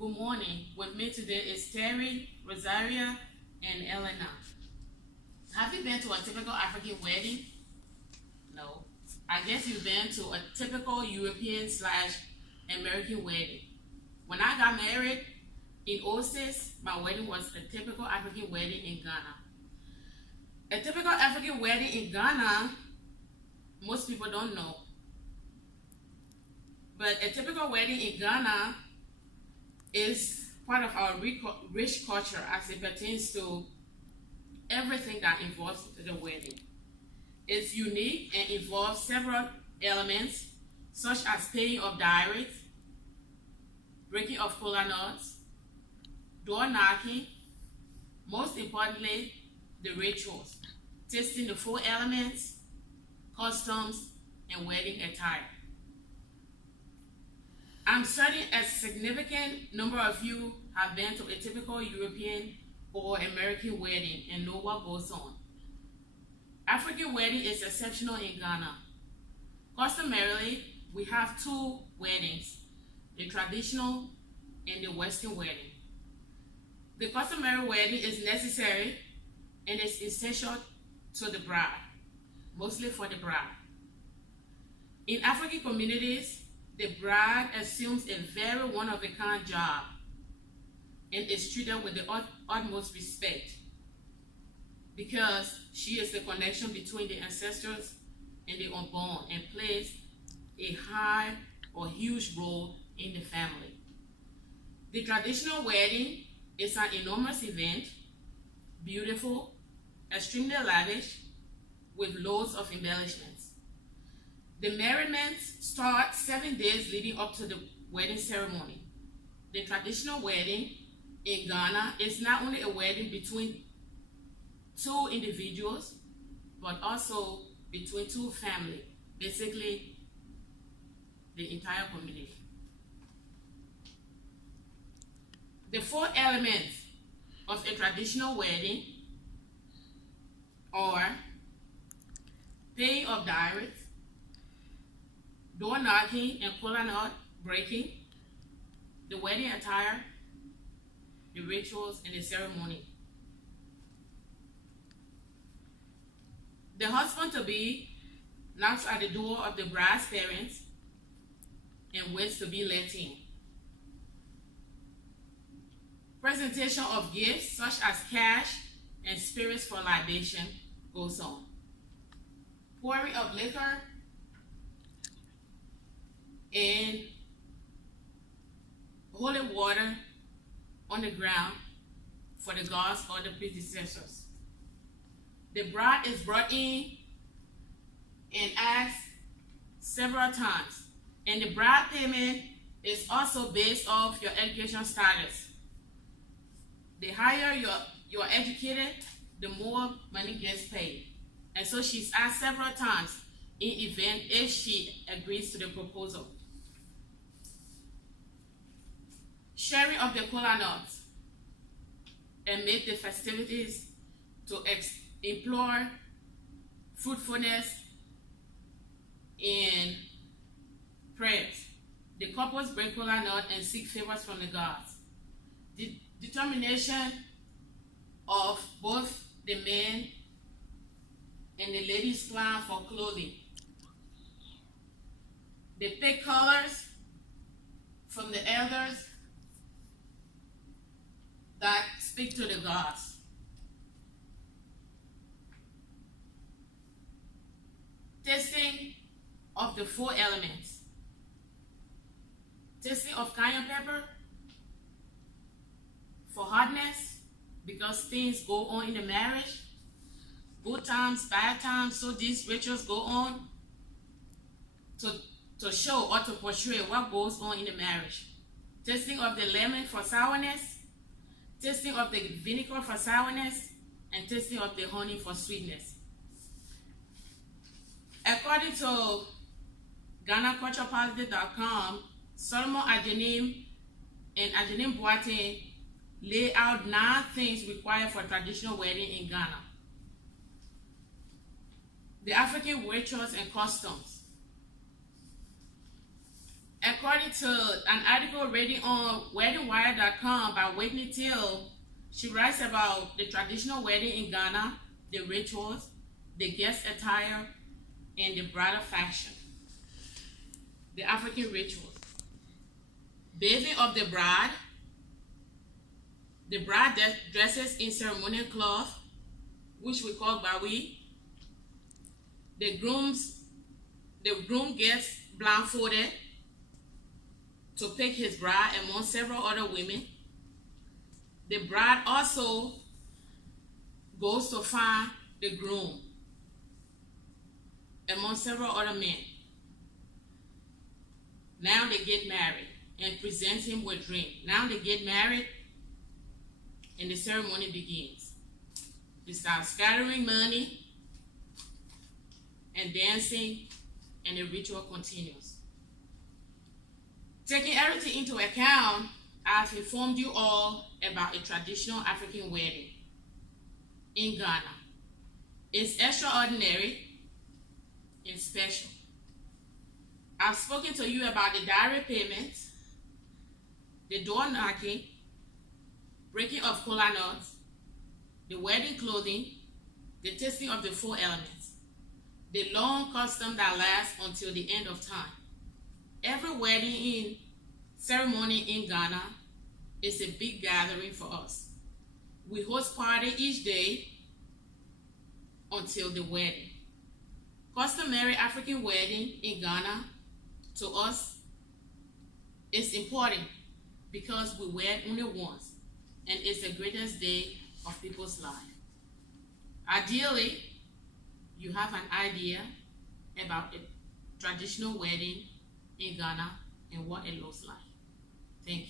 Good morning. With me today is Terry, Rosaria, and Elena. Have you been to a typical African wedding? No. I guess you've been to a typical European slash American wedding. When I got married in '06, my wedding was a typical African wedding in Ghana. A typical African wedding in Ghana, most people don't know. But a typical wedding in Ghana is part of our rich culture as it pertains to everything that involves the wedding. It's unique and involves several elements such as paying of dowries, breaking of kola nuts, door knocking, most importantly, the rituals, tasting the four elements, customs, and wedding attire. I'm certain a significant number of you have been to a typical European or American wedding and know what goes on. African wedding is exceptional in Ghana. Customarily, we have two weddings, the traditional and the Western wedding. The customary wedding is necessary and is essential to the bride, mostly for the bride. In African communities, the bride assumes a very one-of-a-kind job and is treated with the utmost respect because she is the connection between the ancestors and the unborn and plays a high or huge role in the family. The traditional wedding is an enormous event, beautiful, extremely lavish, with loads of embellishments. The merriment starts 7 days leading up to the wedding ceremony. The traditional wedding in Ghana is not only a wedding between two individuals, but also between two families, basically the entire community. The four elements of a traditional wedding are paying of dowries, door knocking and kola nut breaking, the wedding attire, the rituals, and the ceremony. The husband-to-be knocks at the door of the bride's parents and waits to be let in. Presentation of gifts such as cash and spirits for libation goes on. Pouring of liquor and holy water on the ground for the gods or the predecessors. The bride is brought in and asked several times, and the bride payment is also based off your education status. The higher you're educated, the more money gets paid. And so she's asked several times in event if she agrees to the proposal. Sharing of the kola nuts amid the festivities to implore fruitfulness in prayers. The couples break kola nut and seek favors from the gods. The determination of both the men and the ladies' plan for clothing. They pick colors from the elders that speak to the gods. Tasting of the four elements. Tasting of cayenne pepper for hardness, because things go on in the marriage. Good times, bad times, so these rituals go on to show or to portray what goes on in the marriage. Tasting of the lemon for sourness, tasting of the vinegar for sourness, and tasting of the honey for sweetness. According to GhanaCulturePolitic.com, Solomon Adjenim and Adjenim Boateng lay out 9 things required for traditional wedding in Ghana. The African rituals and customs. According to an article written on WeddingWire.com by Whitney Till, she writes about the traditional wedding in Ghana, the rituals, the guest attire, and the bridal fashion. The African rituals. Bathing of the bride. The bride dresses in ceremonial cloth, which we call bawi. The groom gets blindfolded to pick his bride among several other women. The bride also goes to find the groom among several other men. Now they get married and present him with drink. Now they get married and the ceremony begins. They start scattering money and dancing, and the ritual continues. Taking everything into account, I've informed you all about a traditional African wedding in Ghana. It's extraordinary and special. I've spoken to you about the dowry payments, the door knocking, breaking of kola nuts, the wedding clothing, the tasting of the 4 elements, the long custom that lasts until the end of time. Every wedding ceremony in Ghana is a big gathering for us. We host party each day until the wedding. Customary African wedding in Ghana, to us, is important because we wed only once, and it's the greatest day of people's life. Ideally, you have an idea about a traditional wedding in Ghana and what it looks like. Thank you.